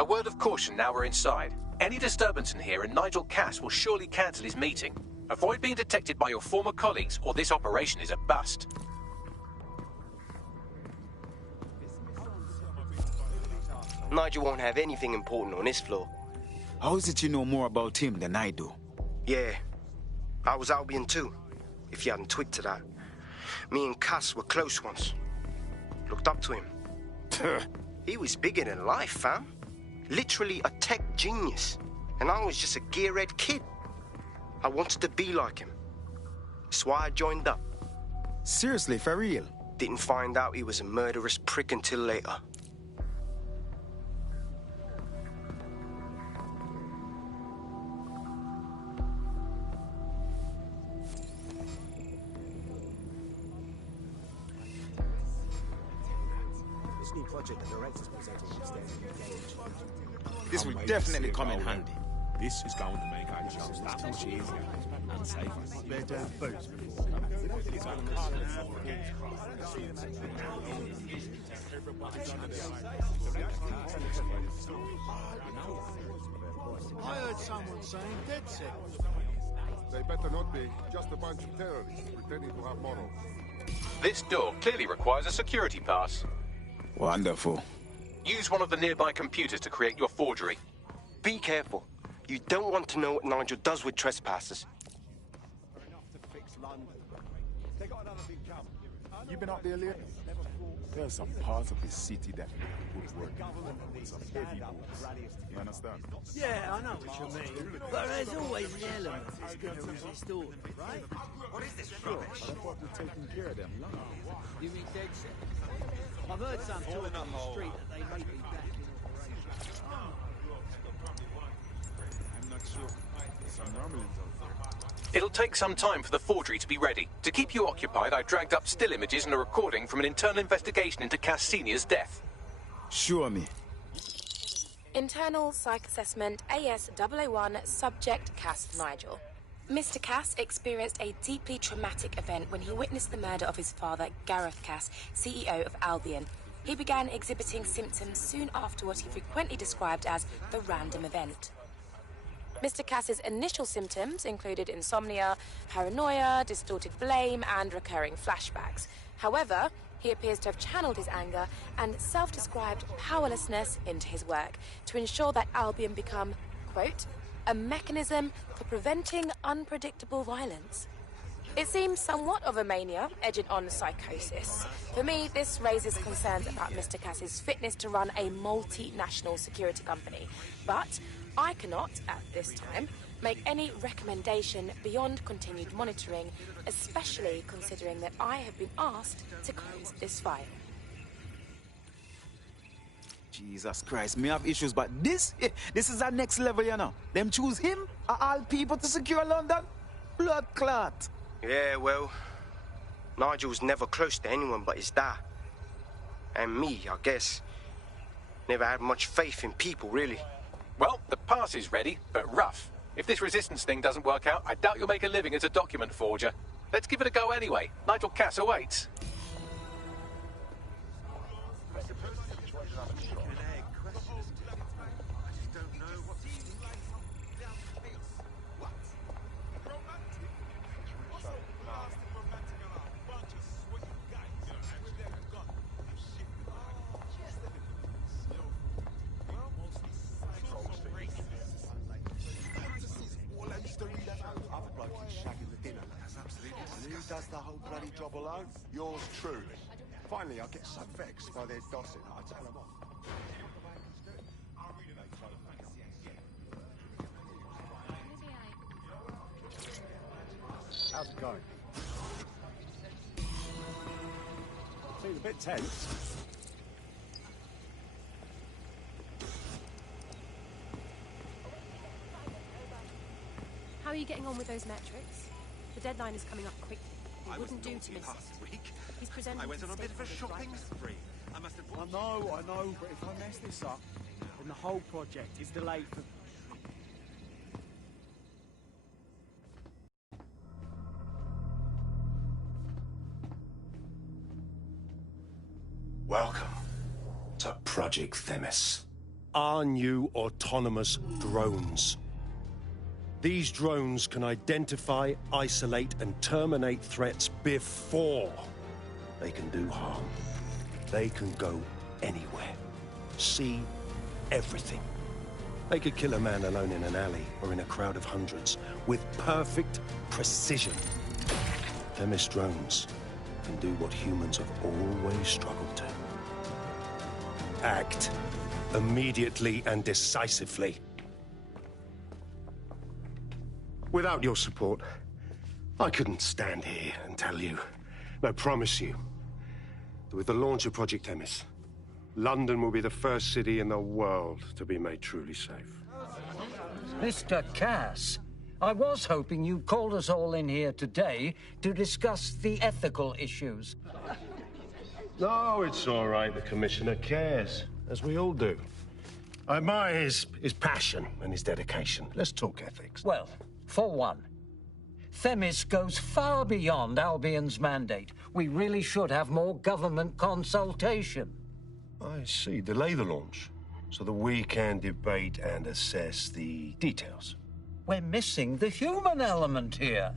A word of caution now we're inside. Any disturbance in here and Nigel Cass will surely cancel his meeting. Avoid being detected by your former colleagues or this operation is a bust. Nigel won't have anything important on this floor. How is it you know more about him than I do? Yeah, I was Albion too, if you hadn't twigged to that. Me and Cass were close once. Looked up to him. He was bigger than life, fam. Literally a tech genius. And I was just a gearhead kid. I wanted to be like him. That's why I joined up. Seriously, for real? Didn't find out he was a murderous prick until later. This will definitely come in handy. This is going to make our jobs that much easier and safer. They're down boots. I heard someone saying dead set. They better not be. Just a bunch of terrorists pretending to have morals. This door clearly requires a security pass. Wonderful. Use one of the nearby computers to create your forgery. Be careful. You don't want to know what Nigel does with trespassers. You been up there lately? There's some parts of this city that would work with some heavy boots. You understand? Yeah, I know what you mean. But there's always an element that's going to resist all, right? What is this? Sure, but I thought we're taking care of them. You mean dead set? I've heard some talk on the street that they may be back in operation. I'm not sure. There's some rumblings out there. It'll take some time for the forgery to be ready. To keep you occupied, I dragged up still images and a recording from an internal investigation into Cass Sr.'s death. Show me. Internal Psych Assessment AS001 Subject Cass Nigel. Mr. Cass experienced a deeply traumatic event when he witnessed the murder of his father, Gareth Cass, CEO of Albion. He began exhibiting symptoms soon after what he frequently described as the random event. Mr. Cass's initial symptoms included insomnia, paranoia, distorted blame, and recurring flashbacks. However, he appears to have channeled his anger and self-described powerlessness into his work to ensure that Albion become, quote, a mechanism for preventing unpredictable violence. It seems somewhat of a mania, edging on psychosis. For me, this raises concerns about Mr. Cass's fitness to run a multinational security company. But I cannot, at this time, make any recommendation beyond continued monitoring, especially considering that I have been asked to close this file. Jesus Christ, me have issues, but this is our next level, you know. Them choose him, of all people, to secure London? Blood clot. Yeah, well, Nigel's never close to anyone but his dad. And me, I guess. Never had much faith in people, really. Well, the pass is ready, but rough. If this resistance thing doesn't work out, I doubt you'll make a living as a document forger. Let's give it a go anyway. Nigel Cass awaits. Does the whole bloody job alone? Yours truly. Finally, I get so vexed by their dossing. I tell them off. How's it going? Seems a bit tense. How are you getting on with those metrics? The deadline is coming up quickly. It wouldn't do to miss it. He's presenting. I went on a bit of a shopping spree. I must have. I know, but if I mess this up, then the whole project is delayed for... Welcome to Project Themis. our new autonomous drones. These drones can identify, isolate, and terminate threats before they can do harm. They can go anywhere, see everything. They could kill a man alone in an alley or in a crowd of hundreds with perfect precision. Themis drones can do what humans have always struggled to. Act immediately and decisively. Without your support, I couldn't stand here and tell you, no, promise you, that with the launch of Project Themis, London will be the first city in the world to be made truly safe. Mr. Cass, I was hoping you called us all in here today to discuss the ethical issues. No, it's all right. The Commissioner cares, as we all do. I admire his passion and his dedication. Let's talk ethics. Well, for one, Themis goes far beyond Albion's mandate. We really should have more government consultation. I see. Delay the launch so that we can debate and assess the details. We're missing the human element here.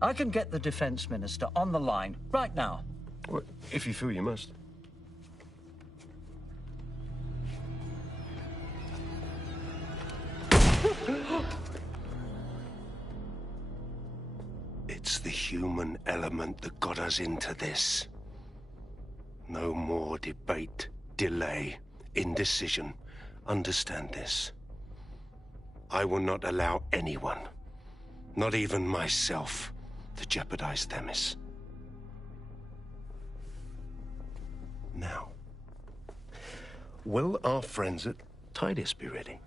I can get the Defense Minister on the line right now. Well, if you feel you must. It's the human element that got us into this. No more debate, delay, indecision. Understand this. I will not allow anyone, not even myself, to jeopardize Themis. Now, will our friends at Tidus be ready?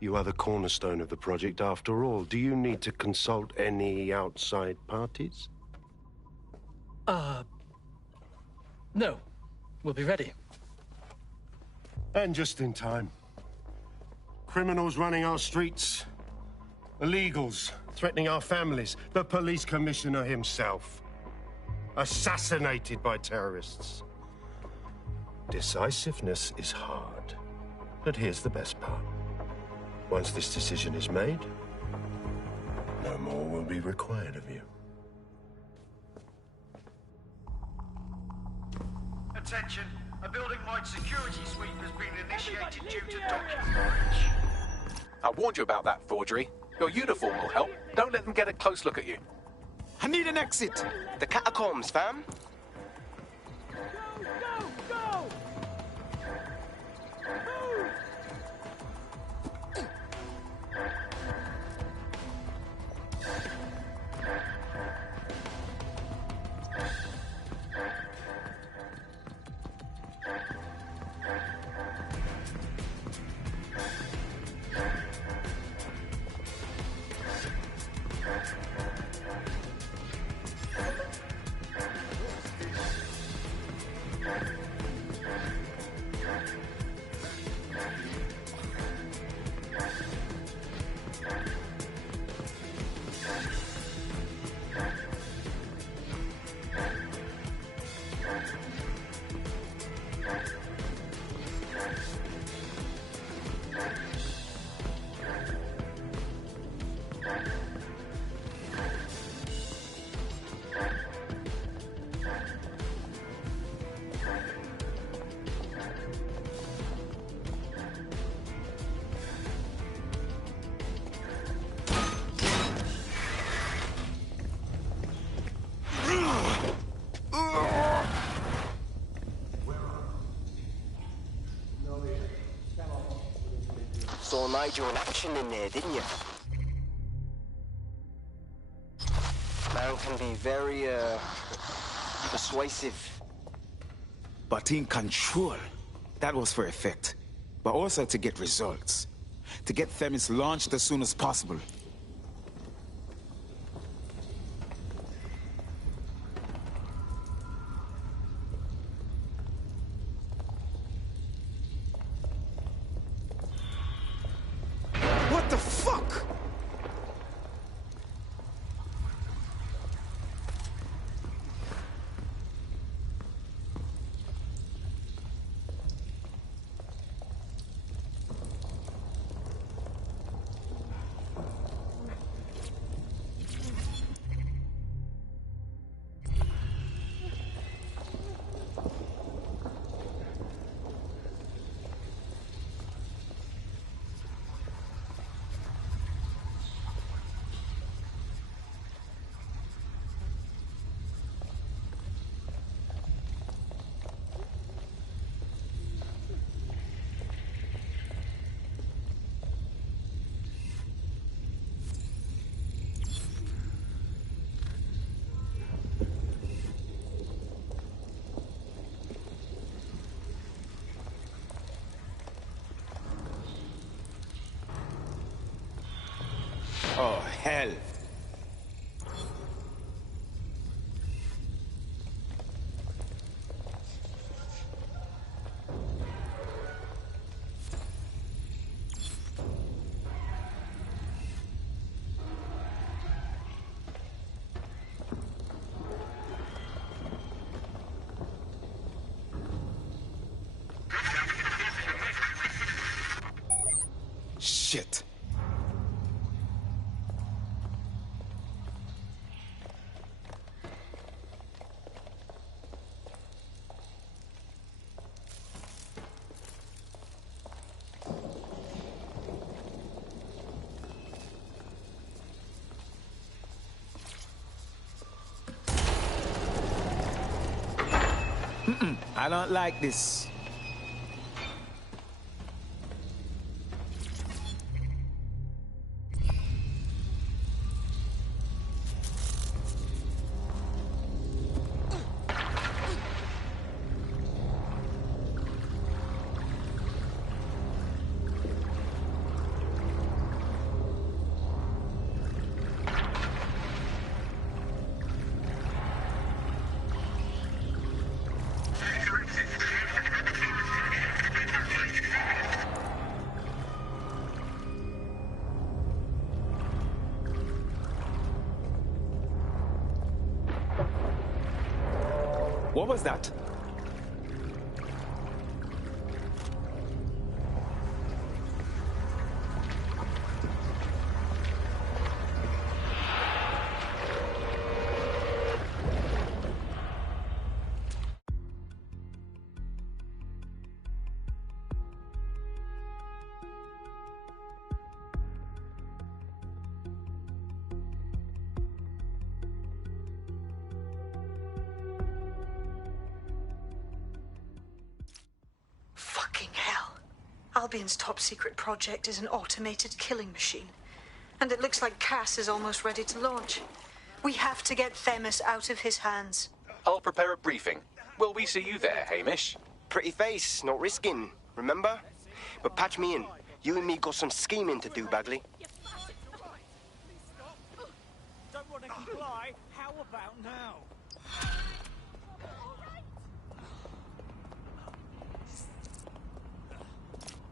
You are the cornerstone of the project after all. Do you need to consult any outside parties? No. We'll be ready. And just in time. Criminals running our streets. Illegals threatening our families. The police commissioner himself. Assassinated by terrorists. Decisiveness is hard. But here's the best part. Once this decision is made, no more will be required of you. Attention, a building-wide security sweep has been initiated due to document breach. I warned you about that forgery. Your uniform will help. Don't let them get a close look at you. I need an exit. The catacombs, fam. Saw Nigel in action in there, didn't you? Man can be very, persuasive. But in control. That was for effect. But also to get results. To get Themis launched as soon as possible. What the fuck? Oh, hell. Shit. I don't like this. What was that? Fucking hell. Albion's top secret project is an automated killing machine. And it looks like Cass is almost ready to launch. We have to get Themis out of his hands. I'll prepare a briefing. Will we see you there, Hamish? Pretty face, not risking, remember? But patch me in. You and me got some scheming to do, Bagley. Don't want to comply? How about now?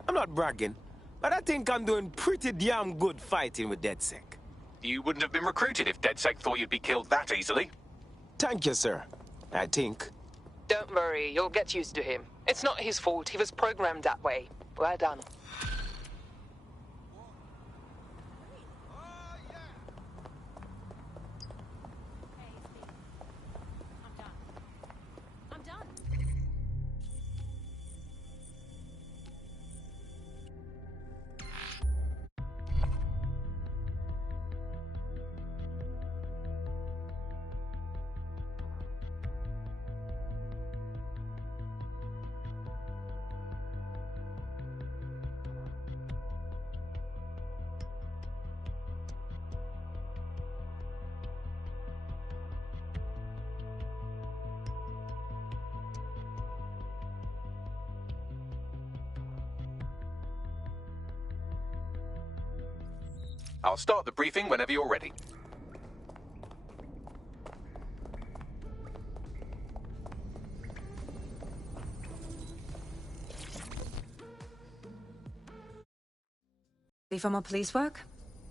I'm not bragging, but I think I'm doing pretty damn good fighting with DedSec. You wouldn't have been recruited if DedSec thought you'd be killed that easily. Thank you, sir. I think. Don't worry, you'll get used to him. It's not his fault, he was programmed that way. Well done. I'll start the briefing whenever you're ready. For more police work?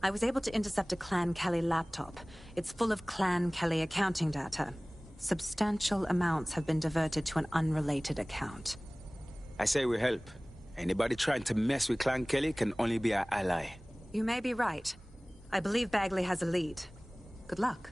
I was able to intercept a Clan Kelly laptop. It's full of Clan Kelly accounting data. Substantial amounts have been diverted to an unrelated account. I say we help. Anybody trying to mess with Clan Kelly can only be our ally. You may be right. I believe Bagley has a lead. Good luck.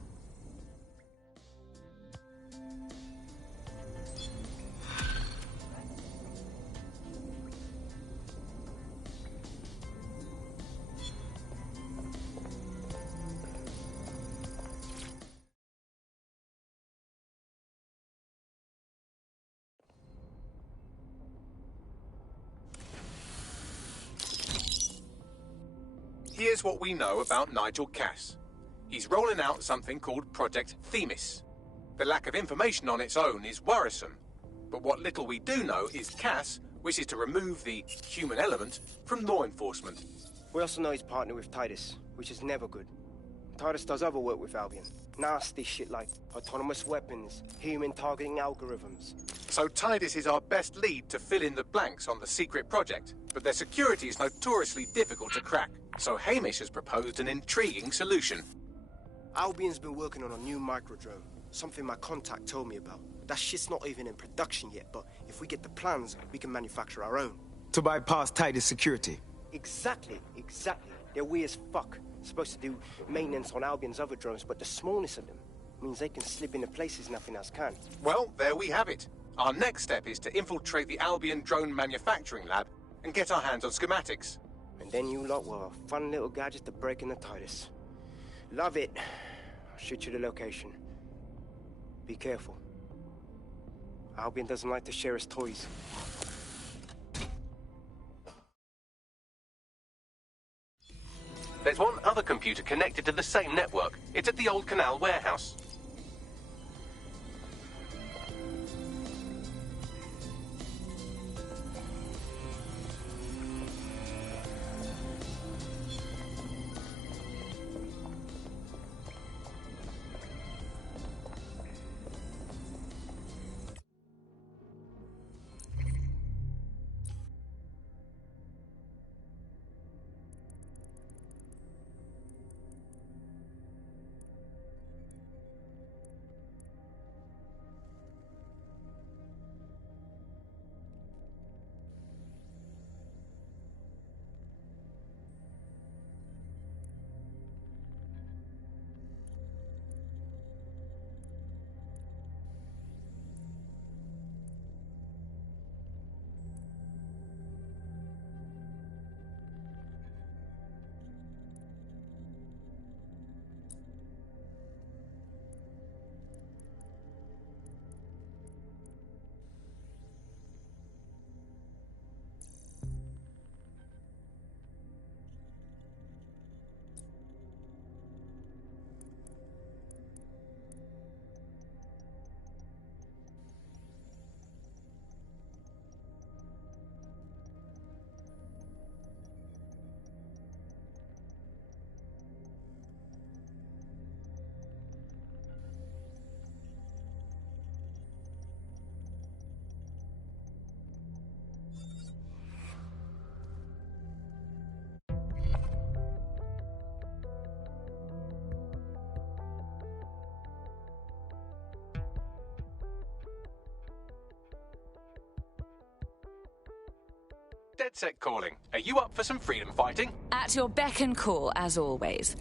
Here's what we know about Nigel Cass. He's rolling out something called Project Themis. The lack of information on its own is worrisome, but what little we do know is Cass wishes to remove the human element from law enforcement. We also know he's partnered with Titus. which is never good. Titus does other work with Albion. Nasty shit like autonomous weapons, human targeting algorithms. So Titus is our best lead to fill in the blanks on the secret project, but their security is notoriously difficult to crack. So Hamish has proposed an intriguing solution. Albion's been working on a new microdrone, something my contact told me about. That shit's not even in production yet, but if we get the plans, we can manufacture our own. To bypass Titus security. Exactly. They're weird as fuck. Supposed to do maintenance on Albion's other drones, but the smallness of them means they can slip into places nothing else can. Well, there we have it. Our next step is to infiltrate the Albion drone manufacturing lab and get our hands on schematics. And then you lot will have a fun little gadget to break into Titus. Love it. I'll shoot you the location. Be careful. Albion doesn't like to share his toys. There's one other computer connected to the same network. It's at the old canal warehouse. DedSec calling. Are you up for some freedom fighting? At your beck and call, as always.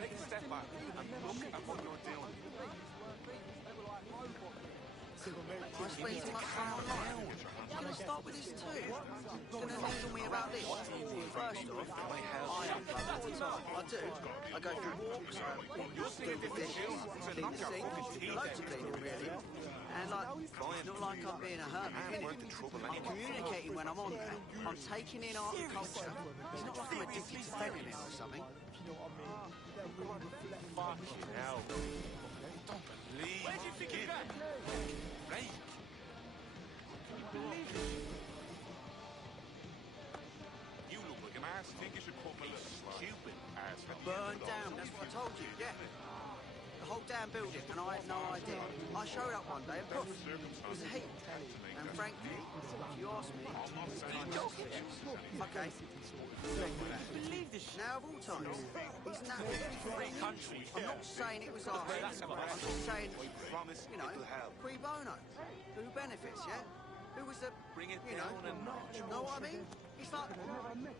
Take a step back and look at what you're doing. I spent too much time online. Can I start with this too? Going to needle me about this? First off, I am all the time. I do. I go for walks, I do the dishes, clean the sink, loads of cleaning really. And it's not like I'm being a hermit, innit? I'm communicating when I'm on there. I'm taking in art and culture. It's not like I'm addicted to feminine or something. Fucking hell. Don't believe. Where do you think you're going? Right. Can you believe it? You look like an ass. Think you should put me a little stupid ass. Burned down, that's what I told you, yeah. The whole damn building, and I had no idea. I showed up one day and poof, it was a heap. And frankly, if you ask me, okay. Believe this shit. Now of all times, he's nappy. Free country. I'm not saying it was us. I'm just saying, you know, cui bono. Who benefits, yeah? Who was the, you know what I mean? It's like,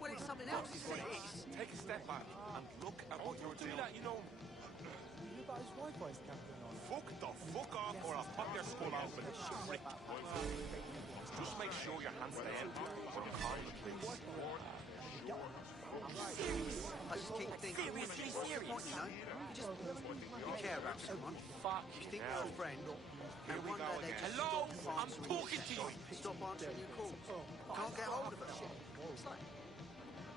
well, it's something else, is what it is. Take a step back and look at what you're doing. You know. Got his Wi-Fi's camping on. Fuck the fuck off or I'll pop your skull out with a brick. Just make sure your hands stay empty or you're fine, please. I just keep thinking, seriously serious, you know? You care about someone, you think they're a friend, and one day they just stop answering stop answering your calls. Can't get hold of them. It's like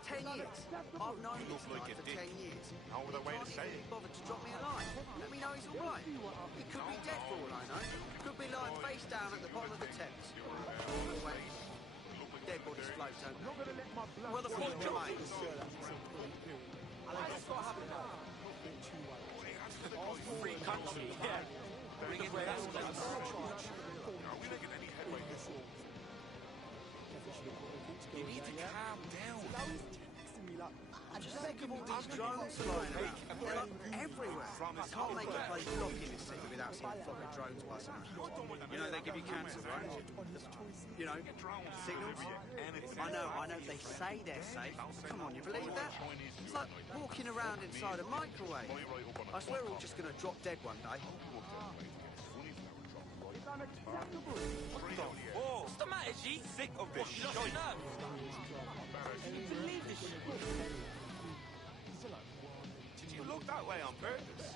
10 years. I've known this guy for 10 years. No other way to say it. He bothered to drop me a line. Let me know he's all right. He could be dead for all I know. Could be lying face down at the bottom of the Thames. Dead bodies float, don't they? Well, the point remains. Free country, yeah. Bring it back. Are we making any headway? You need to calm down. I'm just sick of all these drones flying around. They're like everywhere. I can't make a place lock in this city without seeing flopping drones buzzing around. You know they give you cancer, right? You know, signals. I know. They say they're safe. Come on, you believe that? It's like walking around inside a microwave. I swear we're all just going to drop dead one day. What's the matter, G? Sick of this shit. Can you believe this shit? Did you look that way on purpose?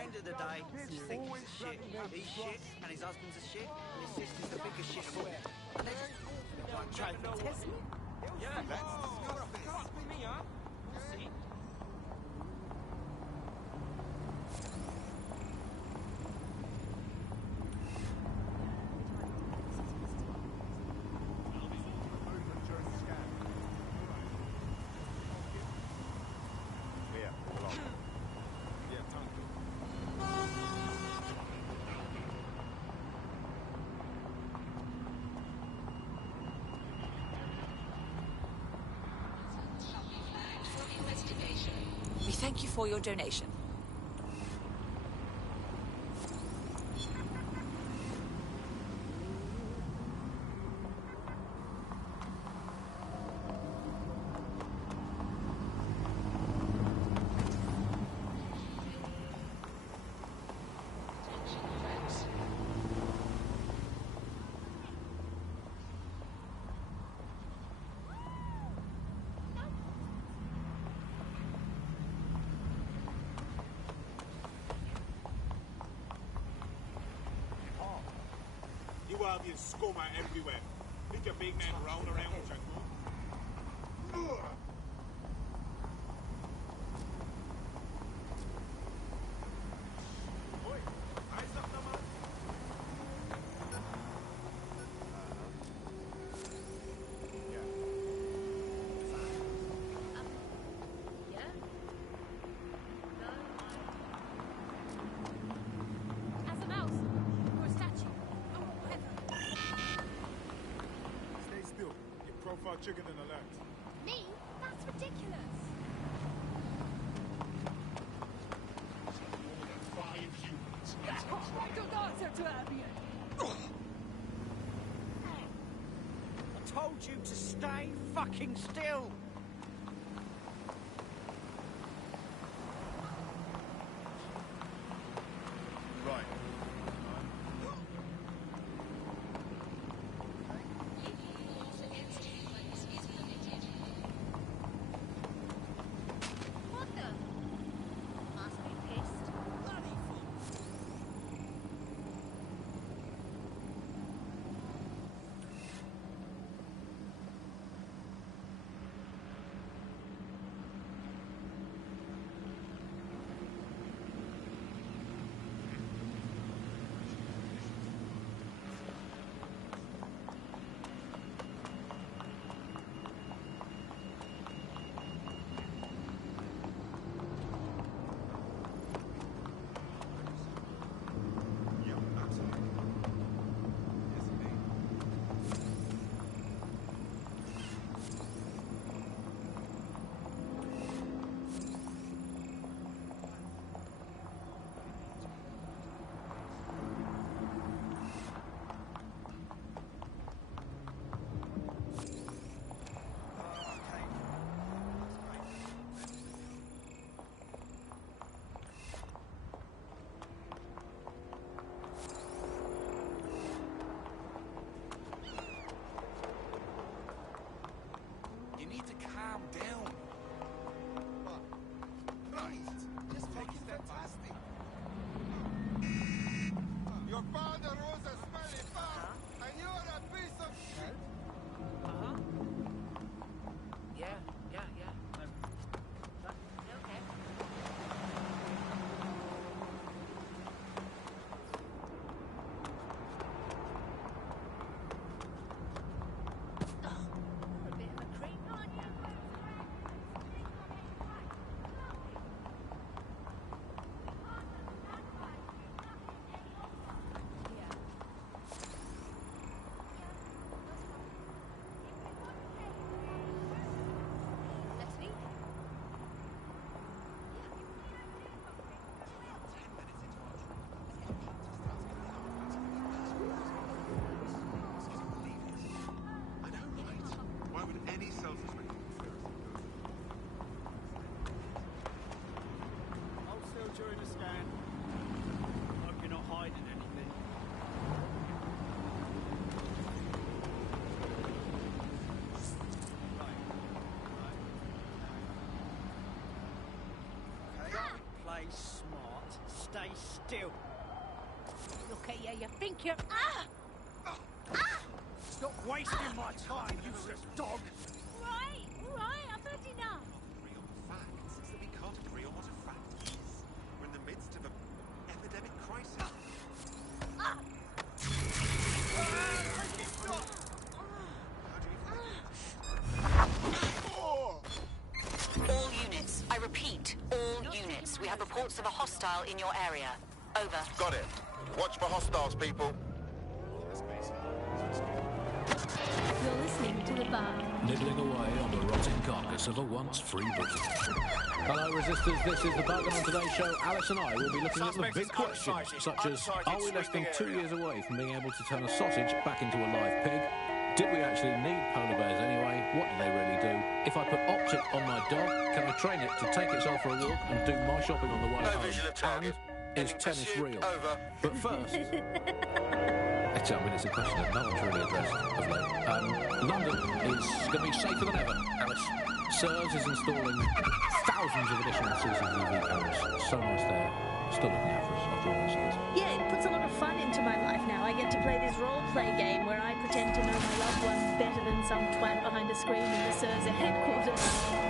End of the day, just think he's a shit. He's shit, and his husband's a shit, and his sister's the biggest shit of all. And they just like trying to test me. Yeah, that's disgusting. Me, huh? See? We thank you for your donation. You have your scum everywhere. Think your big man round around with your Oi, eyes up, man. Yeah? No, as a mouse, or a statue. Stay still. Your profile triggered an alert. Me? That's ridiculous. I told you to stay fucking still. Hold still during the scan. Hope you're not hiding anything. Don't play smart. Stay still. Look at you, you think you're... Stop wasting my time, useless dog! Right, I've had enough. Facts is that we can't agree on what a fact is. We're in the midst of an epidemic crisis. All units. I repeat, all units. We have reports of a hostile in your area. Over. Got it. Watch for hostiles, people. You're listening to the bar. Nibbling away on the rotting carcass of a once free Britain. Hello, Resistors. This is the Bug, and on today's show, Alice and I will be looking at the big questions, such as, are we less than 2 years away from being able to turn a sausage back into a live pig? Did we actually need polar bears anyway? What do they really do? If I put Optic on my dog, can I train it to take itself for a walk and do my shopping on the way home? And is tennis real? But first... Actually, I mean, it's a question that no one's really addressed of late. London is going to be safer than ever, Alice. SIRS is installing thousands of additional CCTV cameras. So nice there. Still looking out for us after all those years. Yeah, it puts a lot of fun into my life now. I get to play this role-play game where I pretend to know my loved one better than some twat behind a screen in the SIRS headquarters.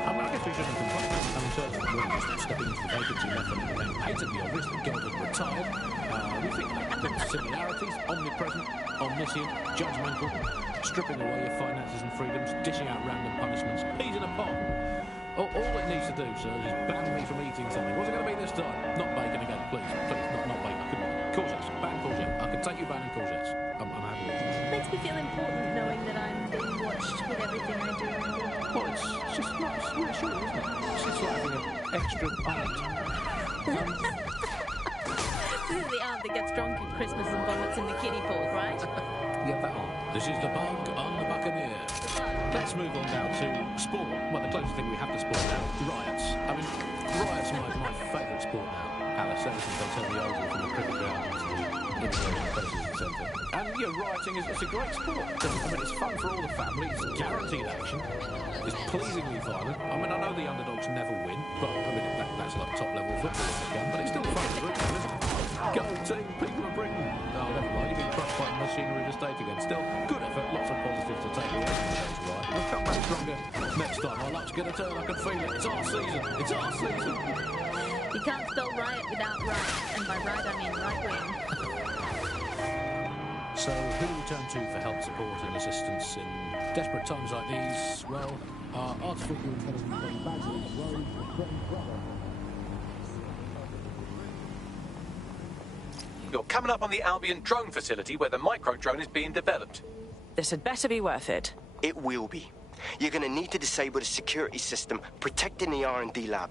I mean, I guess we shouldn't complain. I mean, SIRS is really just stepping into the vacancy left and it became patently obvious that God had retired. We think that similarities, omnipresent, omniscient, judgmental, stripping away your finances and freedoms, dishing out random punishments, peas in a pot. All it needs to do, sir, is ban me from eating something. What's it going to be this time? Not bacon again, please. Please, not bacon. I couldn't. Courgettes. Ban courgette. I can take you banning courgettes. I'm happy with it. It makes me feel important knowing that I'm being watched with everything I do. Well, it's just not reassuring, isn't it? It's just like having an extra aunt. This is the aunt that gets drunk at Christmas and vomits in the kiddie pool, right? Yeah, that one. This is the Bug on the Buccaneer. Let's move on now to sport. Well, the closest thing we have to sport now, riots. I mean, riots are my favourite sport now, Alice, ever since they turned the oval from the cricket ground into the immigration processing centre. And, yeah, rioting it's a great sport. I mean, it's fun for all the family, it's guaranteed action, it's pleasingly violent. I mean, I know the underdogs never win, but, I mean, that's like top-level football if they can, but it's still fun to root for, isn't it? Go team, people of Britain. Oh, never mind, you've been crushed by the machinery of the state again. Still, good effort, lots of positives to take away from today's riot. We'll come back stronger next time. Our luck's going to turn, I can feel it. It's our season. It's our season. You can't spell riot without right, and by right I mean right wing. So, who do we turn to for help, support and assistance in desperate times like these? Well, our artificial intelligence badges, well, You're coming up on the Albion drone facility where the micro-drone is being developed. This had better be worth it. It will be. You're going to need to disable the security system protecting the R&D lab.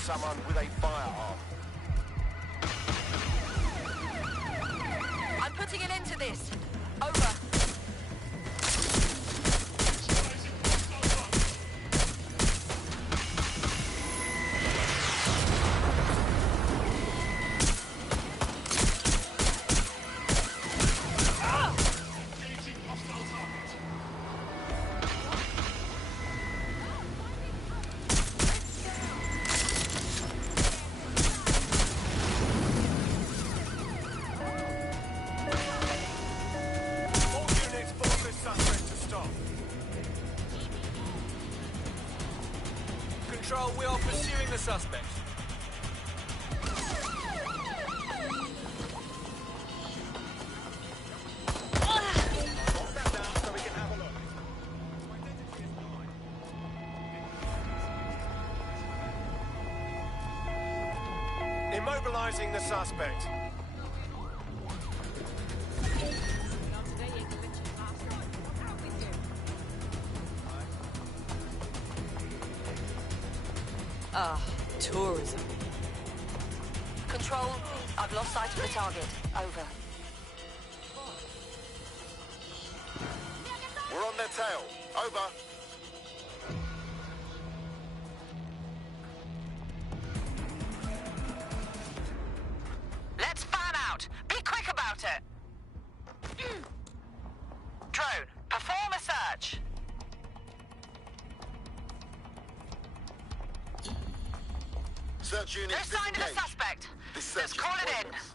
Someone with a firearm. I'm putting an end to this. Over. All units form this suspect to stop. Control, we are pursuing the suspect. Immobilizing the suspect. Ah, tourism. Control, I've lost sight of the target. Over. We're on their tail. Over. Let's fan out. Be quick about it. Drone, perform a search. Search unit No sign of the disengaged. suspect. This search Let's is call it in. pointless.